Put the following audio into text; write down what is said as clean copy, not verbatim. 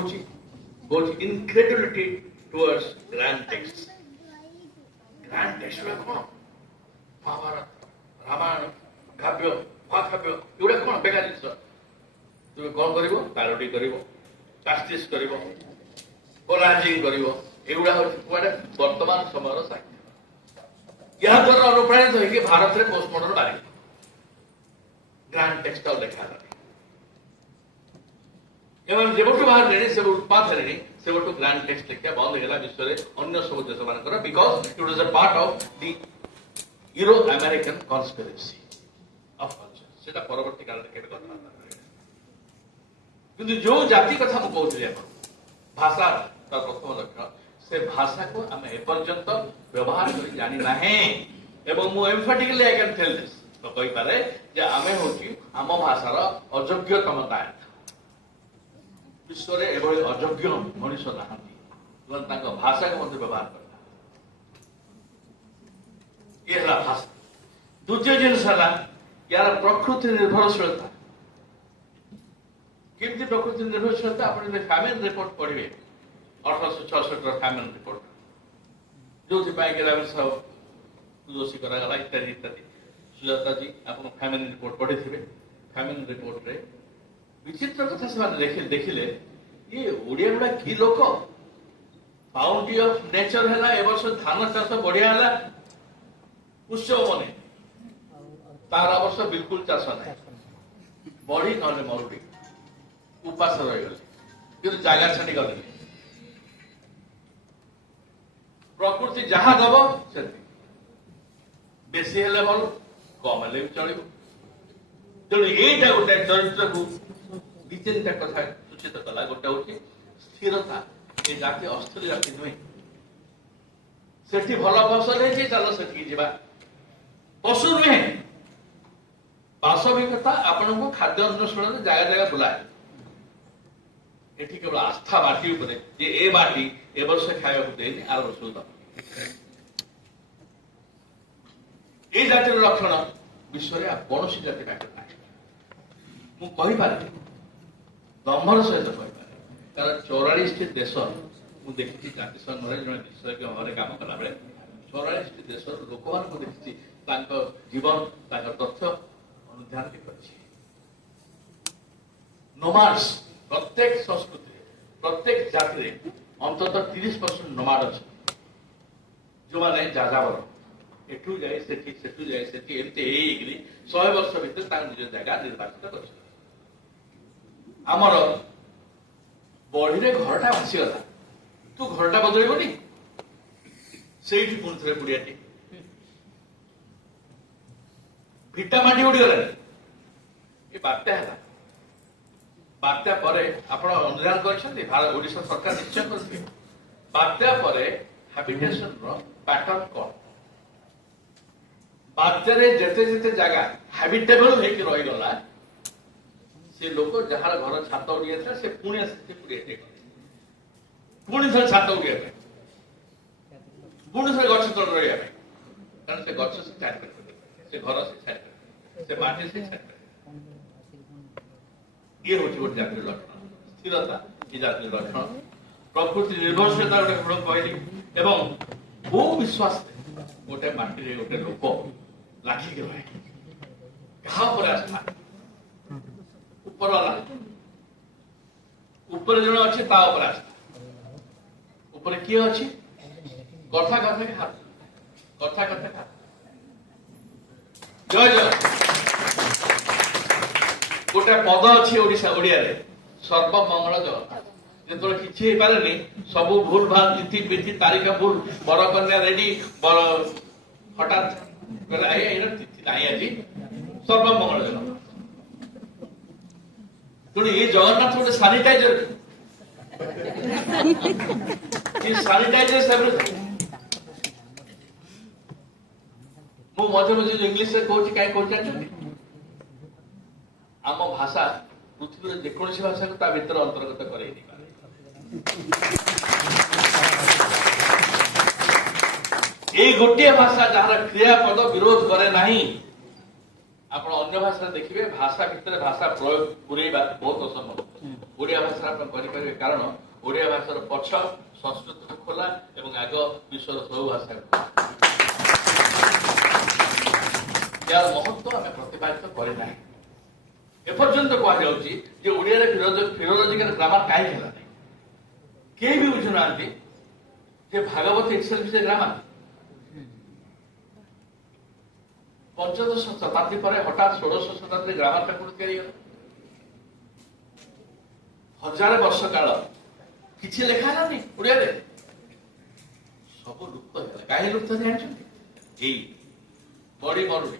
ହଉଛି incredulity towards grand texts. Grand text ରେ କଣ ମହାଭାରତ ରାମାୟଣ କାବ୍ୟ ମହାକାବ୍ୟ ଏଗୁଡା କଣ ବେକାର ଜିନିଷ। ତୁମେ କଣ କରିବ ପାରୋଡି କରିବ ପାଷ୍ଟିସ୍ କରିବ କୋଲାଜିଂ କରିବ ଏଗୁଡା ହଉଛି କୁଆଡେ ବର୍ତ୍ତମାନ ସମୟର ସାହିତ୍ୟ। ଏହା ଦ୍ୱାରା ଅନୁପ୍ରାଣିତ ହେଇକି ଭାରତରେ ପୋଷ୍ଟ ମଡର୍ନ ବାହାରିଲା ଗ୍ରାଣ୍ଡ ଟେକ୍ସଟ ଆଉ ଲେଖା ହେଲା। ଏମାନେ ଯେବେଠୁ ବାହାରିଲେଣି ସେବେଠୁ ଉତ୍ପାଦ ହେଲେଣି ସେବେଠୁ ଗ୍ରାଣ୍ଡ ଟେକ୍ସଟ ଲେଖିବା ବନ୍ଦ ହେଇଗଲା ବିଶ୍ୱରେ ଅନ୍ୟ ସବୁ ଦେଶ ମାନଙ୍କର because it was a part of the Euro American conspiracy of culture. ସେଟା ପରବର୍ତ୍ତୀ କାଳରେ କେବେ କଥାବାର୍ତ୍ତା କରିବେ। କିନ୍ତୁ ଯୋଉ ଜାତି କଥା ମୁଁ କହୁଥିଲି ଆପଣ ଭାଷା ତାର ପ୍ରଥମ ଲକ୍ଷଣ ସେ ଭାଷାକୁ ଆମେ ଏପର୍ଯ୍ୟନ୍ତ ବ୍ୟବହାର କରି ଜାଣିନାହେଁ। ଏବଂ ମୁଁ ଏମ୍ଫାଟିକାଲି ଆଇ କ୍ୟାନ୍ ଟେଲ୍ ଦିସ୍ କହିପାରେ ଯେ ଆମେ ହଉଛି ଆମ ଭାଷାର ଅଯୋଗ୍ୟତମ ଗାୟକ। ବିଶ୍ୱରେ ଏଭଳି ଅଯୋଗ୍ୟ ମଣିଷ ନାହାନ୍ତି ଏବଂ ତାଙ୍କ ଭାଷାକୁ ମଧ୍ୟ ବ୍ୟବହାର କରିବା। ଇଏ ହେଲା ଭାଷା। ଦ୍ୱିତୀୟ ଜିନିଷ ହେଲା ୟାର ପ୍ରକୃତି ନିର୍ଭରଶୀଳତା। କେମିତି ପ୍ରକୃତି ନିର୍ଭରଶୀଳତା? ଆପଣ ଯଦି ଫ୍ୟାମିଲି ରିପୋର୍ଟ ପଢିବେ 1866 ଫ୍ୟାମିଲି ରିପୋର୍ଟ ଯୋଉଥିପାଇଁ ଦୋଷୀ କରାଗଲା ଇତ୍ୟାଦି ଇତ୍ୟାଦି। ସୁଜାତା ଜୀ ଆପଣ ଫ୍ୟାମିଲି ରିପୋର୍ଟ ପଢିଥିବେ। ଫ୍ୟାମିଲି ରିପୋର୍ଟରେ ବିଚିତ୍ର କଥା ସେମାନେ ଦେଖିଲେ ଇଏ ଓଡିଆ ଗୁଡା କି ଲୋକ। ବାଉଣ୍ଡ୍ରି ଅଫ ନେଚର ହେଲା ଏ ବର୍ଷ ଧାନ ଚାଷ ବଢିଆ ହେଲା ଉତ୍ସବ ମନେ ତାର ବର୍ଷ ବିଲକୁଲ ଚାଷ ନାହିଁ ବଢି ନହେଲେ ମରୁଡି ଉପାସ ରହିଗଲେ କିନ୍ତୁ ଜାଗା ଛାଡି ଗଲେନି। ପ୍ରକୃତି ଯାହା ଦବ ସେତିକି ବେଶୀ ହେଲେ ଭଲ କମ ହେଲେ ବି ଚଳିବ। ତେଣୁ ଏଇଟା ଗୋଟେ ଚରିତ୍ରକୁ ଦି ତିନିଟା କଥା ସୂଚିତ କଲା। ଗୋଟେ ହଉଛି ସ୍ଥିରତା। ଏ ଜାତି ଅସ୍ଥିର ଜାତି ନୁହେଁ। ସେଠି ଭଲ ଫସଲ ହେଇଛି ଚାଲ ସେଠିକି ଯିବା। ପଶୁ ନୁହେଁ। ବାସ୍ତବିକତା ଆପଣଙ୍କୁ ଖାଦ୍ୟ ଅନ୍ୱେଷଣରେ ଜାଗା ଜାଗା ବୁଲାଏ। ଏଠି କେବଳ ଆସ୍ଥା ମାଟି ଉପରେ ଯେ ଏ ମାଟି ଏ ବର୍ଷ ଖାଇବାକୁ ଦେଇନି ଆର ବର୍ଷକୁ ଦବ। এই ଜାତିର ଲକ୍ଷଣ ବିଶ୍ୱରେ କୌଣସି ଜାତି ପାଖରେ ନାହିଁ। ମୁଁ କହିପାରିବି ଦମ୍ଭର ସହିତ କହିପାରେ କାରଣ 44ଟି ଦେଶ ମୁଁ ଦେଖିଛି ଜାତିସଂଘରେ ଜଣେ ବିଷୟଜ୍ଞ ଭାବରେ କାମ କଲାବେଳେ 44ଟି ଦେଶର ଲୋକମାନଙ୍କୁ ଦେଖିଛି ତାଙ୍କ ଜୀବନ ତାଙ୍କ ତଥ୍ୟ ଅନୁଧ୍ୟାନ କରିଛି। ନୋମାଡ୍ସ ପ୍ରତ୍ୟେକ ସଂସ୍କୃତିରେ ପ୍ରତ୍ୟେକ ଜାତିରେ ଅନ୍ତତଃ 30% ନୋମାଡ ଅଛି ଯୋଉମାନେ ଯାଯାବର ଏଠୁ ଯାଇ ସେଠି ସେଠୁ ଯାଇ ସେଠି ଏମିତି ହେଇକିରି 100 ବର୍ଷ ଭିତରେ ତାଙ୍କ ନିଜ ଜାଗା ନିର୍ବାଚିତ କରିଛନ୍ତି। ଆମର ବଢିରେ ଘରଟା ଭାସିଗଲା ତୁ ଘରଟା ବଦଳିବନି ସେଇଠି ପୁଣି ଥରେ ପୁଡ଼ିଆଟି ଭିଟା ମାଟି ଉଡ଼ିଗଲାଣି। ଏ ବାତ୍ୟା ହେଲା। ବାତ୍ୟା ପରେ ଆପଣ ଅନୁଧ୍ୟାନ କରିଛନ୍ତି ଓଡ଼ିଶା ସରକାର ନିଶ୍ଚୟ କରିଥିବେ। ବାତ୍ୟା ପରେ ହାବିଟେସନର ପ୍ୟାଟର୍ନ କଣ? ବାତ୍ୟାରେ ଯେତେ ଯେତେ ଜାଗା ହାବିଟେବଲ ହେଇକି ରହିଗଲା ସେ ଲୋକ ଯାହାର ଘର ଛାତ ଉଡ଼ିଯାଇଥିଲା ସେ ପୁଣି ଆସିକି ପୁଡ଼ିଆଟେ ଗଲେ ପୁଣି ଥରେ ଛାତ ଉଡ଼ିବା ପାଇଁ ପୁଣି ଥରେ ଗଛ ତଳେ ରହିବା ପାଇଁ କାରଣ ସେ ଗଛ ସେ ଛାଡ଼ି ପାରିବେ ସେ ଘର ସେ ଛାଡ଼ି ପାରିବେ ସେ ମାଟି ସେ ଛାଡ଼ି ପାରିବେ। ଇଏ ହଉଛି ଗୋଟେ ଜାତିର ଲକ୍ଷଣ। ସ୍ଥିରତା ଏ ଜାତିର ଲକ୍ଷଣ। ପ୍ରକୃତି ନିର୍ଭରଶୀଳତା ଗୋଟେ ଗୁଣ କହିଲି ଏବଂ ବହୁ ବିଶ୍ୱାସ ଗୋଟେ ମାଟିରେ ଗୋଟେ ଲୋକ ଲାଗିକି ରହେ। କାହା ଉପରେ ଆସ୍ଥା? ଉପରବାଲା ଉପରେ ଜଣେ ଅଛି ତା ଉପରେ ଆସ୍ଥା। ଉପରେ କିଏ ଅଛି? କଥା କଥା ହାତ କଥା କଥା ହାତ। ଜୟ ଜୟ। ଗୋଟେ ପଦ ଅଛି ଓଡିଆରେ ସର୍ବମଙ୍ଗଳ ଜଗନ୍ନାଥ। ଯେତେବେଳେ କିଛି ହେଇପାରେନି ସବୁ ଭୁଲ ଭାଲ ତିଥି ପିଥି ତାରିଖ ଭୁଲ ବର କନ୍ୟା ରେଡି ହଠାତ୍ ଏଇଟା ତିଥି ନାହିଁ ଆଜି ସର୍ବମଙ୍ଗଳ ଜଗନ୍ନାଥ। ତେଣୁ ଏଇ ଜଗନ୍ନାଥ ଗୋଟେ ସାନିଟାଇଜର ସାନିଟାଇଜର ମୁଁ ମଝିରେ ମଝିରେ ଇଂଲିଶରେ କହୁଛି କାହିଁ କହୁଛି ଜାଣିଛନ୍ତି? ଆମ ଭାଷା ପୃଥିବୀର ଯେକୌଣସି ଭାଷାକୁ ତା ଭିତରେ ଅନ୍ତର୍ଗତ କରେଇ ଦେଇପାରେ। ଏଇ ଗୋଟିଏ ଭାଷା ଯାହାର କ୍ରିୟାପଦ ବିରୋଧ କରେ ନାହିଁ। ଆପଣ ଅନ୍ୟ ଭାଷାରେ ଦେଖିବେ ଭାଷା ଭିତରେ ଭାଷା ପ୍ରୟୋଗ ପୁରେଇବା ବହୁତ ଅସମ୍ଭବ। ओडिया भाषा आप करें कारण ओडिया भाषार पक्ष संस्कृत को खोला एवं आग विश्वर सब भाषा यार महत्व आम प्रतिपादित करना एपर्यंत कहुच्छे ओडिया फिलोलॉजिकल ग्रामर कहीं है कई भी बुझुना भागवत इटसेल्फ से ग्रामर पंचदश शताब्दी पर हठात 16श शताब्दी ग्रामर प्रकृति करेगा हजार वर्ष काल किसी लेखा ना ओडिया सब लुप्त है कहीं लुप्त जानते बड़ी मरुड़ी